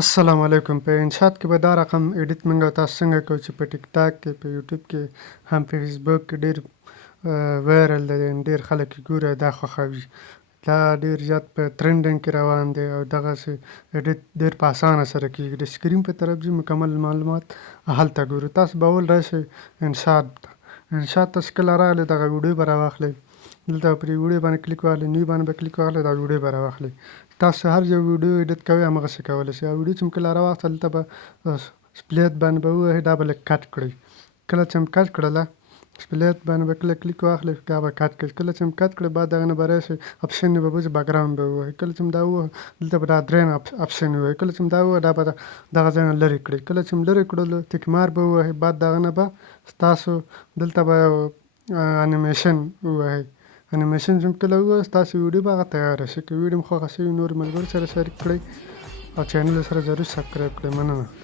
السلام علیکم. په انشاءت کې به دا رقم ایډیټ موږ او تاسو څنګه کوو چې په ټیک ټاک کې، په یوټیوب کې، هم په فیسبوک کې ډېر وایرل دی، ډېر خلک یې ګوري، دا خوښوي. دا ډېر زیات په ټرینډینګ کې روان دی او دغسې ایډیټ ډېر په اسانه سره کېږي. د سکرین په طرف ځي، مکمل معلومات هلته ګورو. تاسو به اول راشئ انشاءت ته. انشاءت ته چې کله راغلئ دغه ویډیو به راواخلئ، دلته پرې ویډیو باندې کلیک واخلئ، نیو باندې به کلیک واخلئ، دا ویډیو به راواخلئ. تاسو هر یو ویډیو ایډیټ کوئ همغسې کولی شئ. او ویډیو چې مو کله راواخیسته دلته به سپلیت باندې به ووهئ، دا به لږ کټ کړئ. کله چې مو کټ کړله سپلیت باندې به کله کلیک واخلئ، دا به کټ کړئ. کله چې مو کټ کړئ بعد دغه نه به راشئ، اپشن به وځي، بیکګراوند به ووهئ. کله چې مو دا ووهه دلته به دا درېیم اپشن ووهئ. کله چې مو دا ووهه دا به دغه ځای نه لرې کړئ. کله چې مو لرې کړلو تیک مار به ووهئ، بعد دغه نه به ستاسو دلته به انیمیشن ووهئ. انیمیشن چې کله ووهئ ستاسو ویډیو به هغه تیاره شي. که ویډیو مو خوښه شوي نورو ملګرو سره شریک کړئ او چینل سره ضرور سبسکرایب کړئ. مننه.